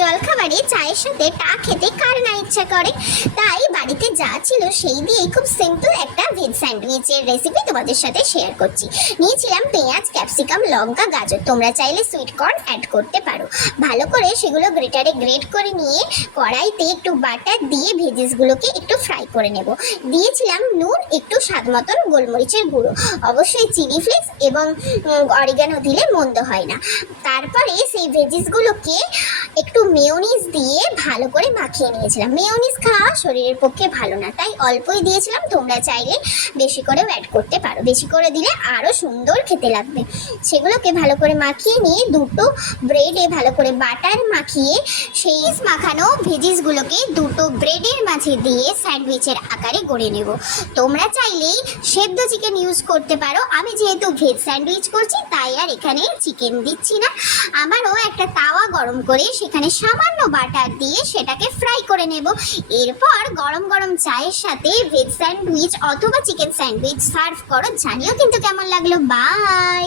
জলখাবারে চায়ের সাথে টা খেতে কার না ইচ্ছা করে। তাই বাড়িতে যা ছিল সেই দিয়ে খুব সিম্পল একটা ভেজ স্যান্ডউইচের রেসিপি তোমাদের সাথে শেয়ার করছি। নিয়েছিলাম পেঁয়াজ, ক্যাপসিকাম, লঙ্কা, গাজর, তোমরা চাইলে সুইট কর্ন অ্যাড করতে পারো। ভালো করে সেগুলো গ্রেটারে গ্রেট করে নিয়ে কড়াইতে একটু বাটার দিয়ে ভেজিসগুলোকে একটু ফ্রাই করে নেব। দিয়েছিলাম নুন, একটু স্বাদ মতন গোলমরিচের গুঁড়ো, অবশ্যই চিলি ফ্লেক্স এবং অরিগানো দিলে মন্দ হয় না। তারপরে সেই ভেজিসগুলোকে একটু মেয়োনিজ দিয়ে ভালো করে মাখিয়ে নিয়েছিলাম। মেয়োনিজ খাওয়া শরীরের পক্ষে ভালো না, তাই অল্পই দিয়েছিলাম। তোমরা চাইলে বেশি করেও অ্যাড করতে পারো, বেশি করে দিলে আরও সুন্দর খেতে লাগবে। সেগুলোকে ভালো করে মাখিয়ে নিয়ে দুটো ব্রেডে ভালো করে বাটার মাখিয়ে সেই মাখানো ভেজিসগুলোকে দুটো ব্রেডের মাঝে দিয়ে স্যান্ডউইচের আকারে গড়ে নেব। তোমরা চাইলেই সেদ্ধ চিকেন ইউজ করতে পারো। আমি যেহেতু ভেজ স্যান্ডউইচ করছি তাই আর এখানে চিকেন দিচ্ছি না। আমারও একটা তাওয়া গরম করে সেখানে সামান্য বাটার দিয়ে সেটাকে ফ্রাই করে নেব। এরপর গরম গরম চায়ের সাথে ভেজ স্যান্ডউইচ অথবা চিকেন স্যান্ডউইচ সার্ভ করো। জানিও কিন্তু কেমন লাগলো। বাই।